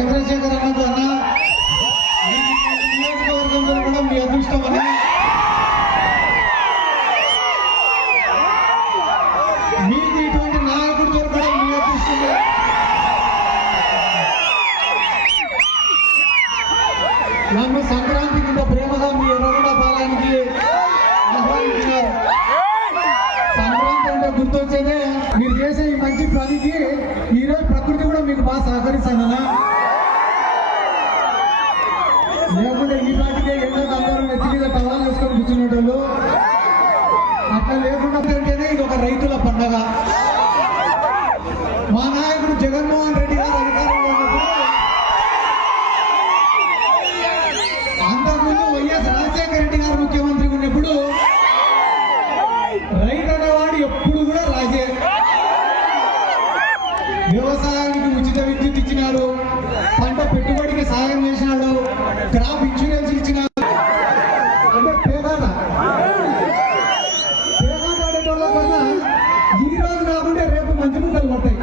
చంద్రశేఖర్ అన్నకు అన్న నియోజకవర్గంలో కూడా మీ అదృష్టం అన్న. మీకు ఇటువంటి నాయకుడు దొరకడం మీ అదృష్టం. నన్ను సంక్రాంతి కింద ప్రేమగా మీ ఎర్రగొండ పాలనకి ఆహ్వానించినారు. సంక్రాంతి అంటే గుర్తొచ్చేదే మీరు చేసే ఈ మంచి పనికి ఈరోజు ప్రకృతి కూడా మీకు బాగా సహకరిస్తానన్నా. లేకుంటే ఈ పాటికే ఎన్నో అందరూ నెత్తి మీద టవాలు వేసుకొని కూర్చునేటోళ్ళు. అట్లా లేకుండా అంటేనే ఇది ఒక రైతుల పండగ. మా నాయకుడు జగన్మోహన్ రెడ్డి గారు అధికారంలో ఉన్నప్పుడు అంతకుముందు వైఎస్ రాజశేఖర రెడ్డి గారు ముఖ్యమంత్రిగా ఉన్నప్పుడు రైతు అనేవాడు ఎప్పుడు కూడా రాజే. వ్యవసాయానికి ఉచిత విద్యుత్ ఇచ్చినాడు, పంట పెట్టుబడికి సాయం చేసినాడు, క్రాప్ ఇన్సూరెన్స్ ఇచ్చినాడు. అంటే పేదాట ఆడేటోళ్ళ కన్నా ఈ రోజు కాకుండా రేపు మంచి ముక్కలు పడతాయి.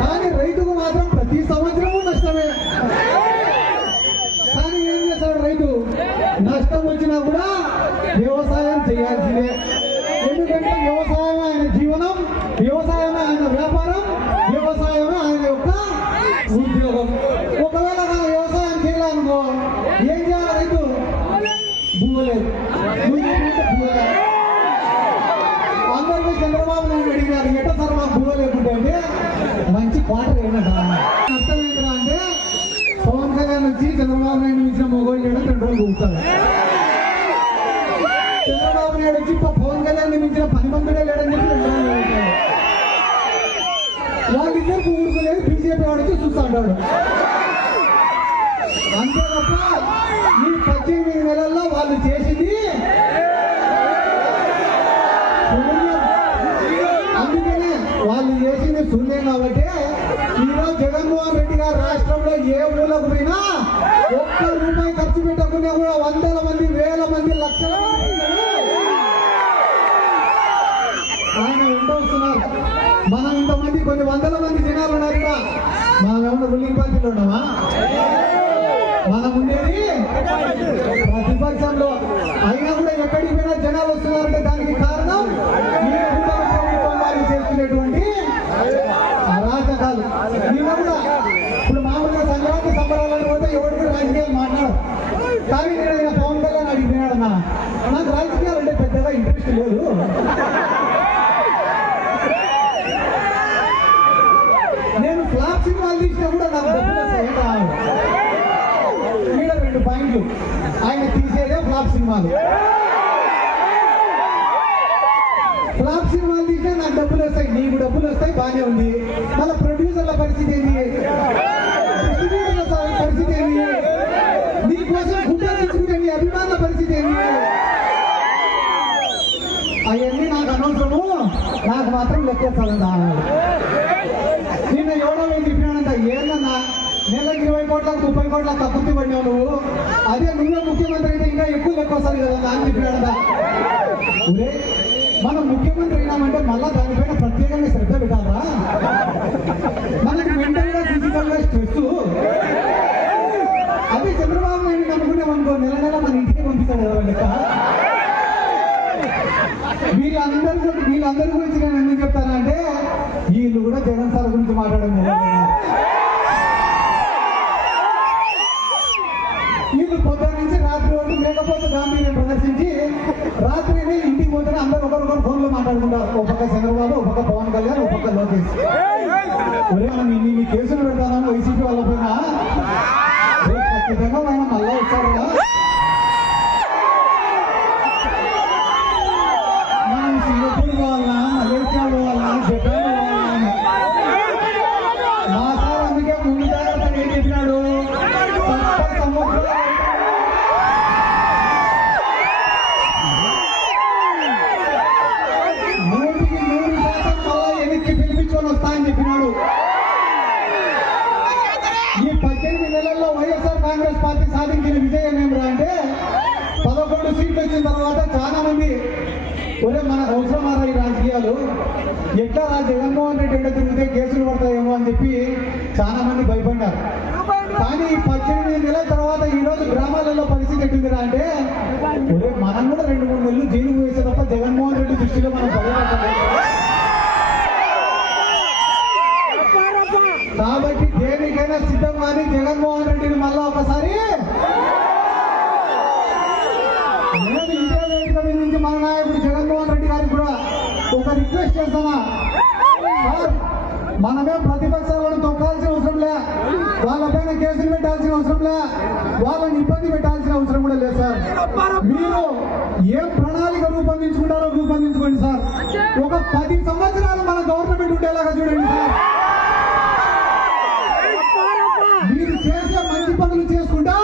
కానీ రైతుకు మాత్రం ప్రతి సంవత్సరము నష్టమే. కానీ ఏం చేస్తాడు రైతు? నష్టం వచ్చినా కూడా వ్యవసాయం చేయాల్సిందే. ఎందుకంటే వ్యవసాయం ఆయన జీవనం, వ్యవసాయమే ఆయన వ్యాపారం, వ్యవసాయమే ఆయన యొక్క ఉద్యోగం. ఒకవేళ మనం వ్యవసాయం చేయాలనుకో ఏం చేయాలి? రైతు భూమలేదు, అందరికీ చంద్రబాబు నాయుడు అడిగినారు, ఎట్ట సార్ మాకు భూమ లేకుంటే అంటే మంచి పాట ఏమంట. అర్థం ఏంటరా అంటే పవన్ కళ్యాణ్ వచ్చి చంద్రబాబు నాయుడు ఇచ్చిన మొగోళ్ళు చేయడం 2 రోజులు కూర్చారు. చంద్రబాబు నాయుడు వచ్చి పవన్ కళ్యాణ్ మించిన 10 మందినే లేడని చెప్పి 2 రోజులు కూర్చారు. వాళ్ళిద్దరు ఊరుకోలేదు, బీజేపీ వాడు వచ్చి చూస్తా ఉంటాడు. అంతే తప్ప ఈ 18 నెలల్లో వాళ్ళు చేసింది అందుకనే వాళ్ళు చేసింది శూన్యం. కాబట్టి ఈరోజు జగన్మోహన్ రెడ్డి గారు రాష్ట్రంలో ఏ ఊళ్ళకు పోయినా ఒక్క రూపాయి ఖర్చు పెట్టకుండా కూడా వందల మంది, వేల మంది, లక్షల మంది ఆయన ఉండవస్తున్నారు. మనం ఇంతమంది కొన్ని వందల మంది జనాలు ఉన్నారు ఇక్కడ. మనం ఏమన్నా రూలింగ్ పార్టీలో ఉన్నామా? మనం ఉండేది ప్రతిపక్షంలో. అయినా కూడా ఎక్కడికి పోయినా జనాలు వస్తున్నారంటే దానికి కారణం చేస్తున్నటువంటి అరాచకాలు. నిన్న కూడా ఇప్పుడు మామూలుగా సంక్రాంతి సంబరాలను పోతే ఎవరికి రాజకీయాలు మాట్లాడు. కానీ నేను పవన్ కళ్యాణ్ అడిగినాడన్నా, నాకు రాజకీయాలు అంటే పెద్దగా ఇంట్రెస్ట్ లేదు, నేను ఫ్లాప్ సినిమాలు తీసినా కూడా నాకు ఈడ 2 పాయింట్లు. ఆయన తీసేదే ఫ్లాప్ సినిమాలు. ఫ్లాప్ సినిమాలు తీసినా నాకు డబ్బులు వస్తాయి, నీకు డబ్బులు వస్తాయి, బాగానే ఉంది. మళ్ళీ ప్రొడ్యూసర్ల పరిస్థితి ఏంటి? డిస్ట్రిబ్యూటర్ల పరిస్థితి ఏంటి? నీకోసం గుడ్డ తెచ్చుకుంటే నీ అభిమానుల పరిస్థితి ఏంటి? అవన్నీ నాకు అనవసరము, నాకు మాత్రం లెక్కేస్తానంట. నిన్న ఎవడో ఏం చెప్పినాడంట, ఏందన్నా నెలకు 20 కోట్లకు 30 కోట్ల తక్కువ పడినావు నువ్వు, అదే నువ్వే ముఖ్యమంత్రి అయితే ఇంకా ఎక్కువ లెక్క వస్తుంది కదా అని చెప్పినాడంట. మనం ముఖ్యమంత్రి అయినామంటే మళ్ళా దానిపైన ప్రత్యేకంగా శ్రద్ధ పెట్టాలా? మనకి మెంటల్ గా, ఫిజికల్ గా స్ట్రెస్. అదే చంద్రబాబు నాయుడు నమ్ముకునేమనుకో నెల నెల మన ఇంటికి పంపిస్తాడు కదా లెక్క. వీళ్ళందరి గురించి నేను ఎందుకు చెప్తానంటే వీళ్ళు కూడా జగన్ సార్ గురించి మాట్లాడడం వీళ్ళు పొద్దున్న నుంచి రాత్రి వరకు లేకపోతే గాంభీర్యం ప్రదర్శించి రాత్రి ఇంటికి పోతే అందరూ ఒకరికొకరు ఫోన్లో మాట్లాడుకుంటారు. ఒక పక్క చంద్రబాబు, ఒక పక్క పవన్ కళ్యాణ్, ఒక పక్క లోకేష్. ఒరే మనం ఇన్ని కేసులు పెడతానని వైసీపీ వాళ్ళ పైన ఖచ్చితంగా ఆయన మళ్ళా వచ్చారు కదా. మనం సింగపూర్ పోవాలన్నా, మలేషియా పోవాలన్నా, జపాన్ పోవాలన్నా, మా సార్ అందుకే ముందు జాగ్రత్తగా ఏం చెప్పినాడు, వస్తా అని చెప్పినాడు. ఒరే మనకు అవసరమారా ఈ రాజకీయాలు, ఎట్లా జగన్మోహన్ రెడ్డి అంటే తిరిగితే కేసులు పడతాయేమో అని చెప్పి చాలా మంది భయపడ్డారు. కానీ 18 నెలల తర్వాత ఈ రోజు గ్రామాలలో పరిస్థితి ఎట్టుందిరా అంటే, ఒరే మనం కూడా 2-3 నెలలు జైలు పోయేసే తప్ప జగన్మోహన్ రెడ్డి దృష్టిలో మనం పడేటట్టు. కాబట్టి దేనికైనా సిద్ధంగా అని జగన్మోహన్ రెడ్డిని మళ్ళా ఒకసారి నుంచి మన నాయకుడు జగన్మోహన్ రెడ్డి గారికి కూడా ఒక రిక్వెస్ట్ చేస్తానా, సార్ మనమే ప్రతిపక్షాలను తొక్కాల్సిన అవసరం లే, వాళ్ళపైన కేసులు పెట్టాల్సిన అవసరం లే, వాళ్ళని ఇబ్బంది పెట్టాల్సిన అవసరం కూడా లేదు సార్. మీరు ఏం ప్రణాళిక రూపొందించుకుంటారో రూపొందించుకోండి సార్. ఒక 10 సంవత్సరాలు మన గవర్నమెంట్ ఉండేలాగా చూడండి సార్. మీరు చేసే మంచి పనులు చేసుకుంటా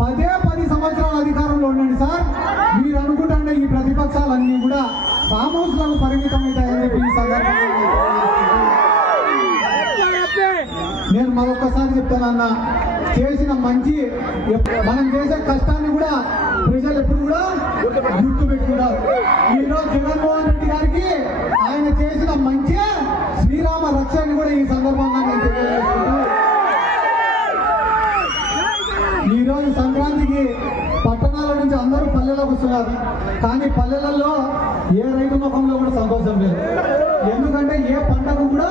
10 సంవత్సరాల అధికారంలో ఉండండి సార్. మీరు అనుకుంటే ఈ ప్రతిపక్షాలన్నీ కూడా ఫామ్ హౌస్లకు పరిమితం అవుతాయని చెప్పి ఈ సందర్భంగా నేను మరొకసారి చెప్తానన్నా, చేసిన మంచి మనం చేసే కష్టాన్ని కూడా ప్రజలు ఎప్పుడు కూడా గుర్తు పెట్టుకుంటారు. ఈరోజు జగన్మోహన్ రెడ్డి గారికి ఆయన చేసిన మంచి శ్రీరామ రక్షని కూడా ఈ సందర్భంగా నేను తెలియజేసుకుంటూ, ఈరోజు సంక్రాంతికి పట్టణాల నుంచి అందరూ పల్లెలకు వస్తున్నారు. కానీ పల్లెలలో ఏ రైతు ముఖంలో కూడా సంతోషం లేదు. ఎందుకంటే ఏ పంటకు కూడా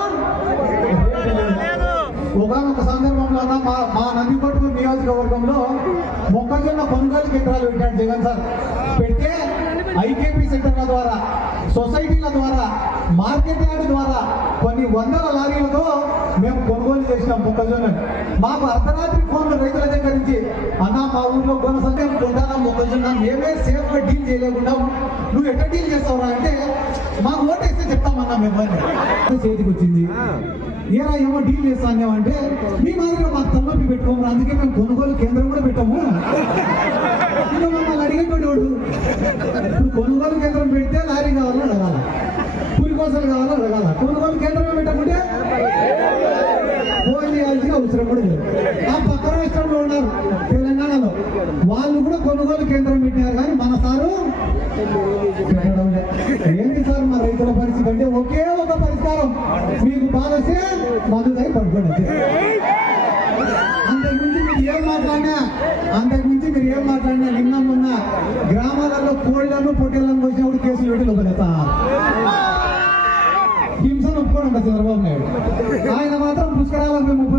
ఒకనొక సందర్భంలో మా నందికొట్కూరు నియోజకవర్గంలో మొక్కజొన్న కొనుగోలు కేంద్రాలు పెట్టాడు జగన్ సార్. పెడితే ఐకేపీ సెంటర్ల ద్వారా, సొసైటీల ద్వారా, మార్కెట్ యార్డ్ ద్వారా కొన్ని వందల లారీలతో మేము కొనుగోలు చేసినాం మొక్కజొన్న. మాకు అర్ధరాత్రి ఫోన్లు రైతుల దగ్గర నుంచి, అన్నా మా ఊర్లో కొనసాగం కొంటానా మొక్కజొన్న, మేమే సేఫ్గా డీల్ చేయలేకుండా నువ్వు ఎట్లా డీల్ చేస్తావురా అంటే, మాకు ఓటేస్తే చెప్తామన్నా మేము చేతికి వచ్చింది. ఏరా ఏమో డీల్ చేస్తానేమంటే, మీ మాదిరిగా మాకు తలనొప్పి పెట్టుకోము, అందుకే మేము కొనుగోలు కేంద్రం కూడా పెట్టాము. ఇంకా మమ్మల్ని అడిగేటువంటి వాడు ఇప్పుడు కొనుగోలు కేంద్రం పెడితే లారీ కావాలో అడగాల, కూలికోసలు కావాలో అడగాల, కొనుగోలు కేంద్రమే పెట్టకుంటే ఫోన్ చేయాల్సిన అవసరం కూడా లేదు. ఆ పక్క రాష్ట్రంలో ఉన్నారు తెలంగాణలో, వాళ్ళు కూడా కొనుగోలు కేంద్రం పెట్టినారు. కానీ మన సారు ఏంటి సార్ మా రైతుల పరిస్థితి అంటే, ఒకే ఒక పరిష్కారం, మీకు బాధ వస్తే మందు దగ్గర పడుకోండి. అంతకుమించి మీరు ఏం మాట్లాడినా నిన్న మొన్న గ్రామాలలో కోళ్లను పొట్టేళ్లను వచ్చినప్పుడు కేసులు పెట్టి లోపలేత హింసను ఒప్పుకోవడం చంద్రబాబు నాయుడు. ఆయన మాత్రం పుష్కరాలకు 30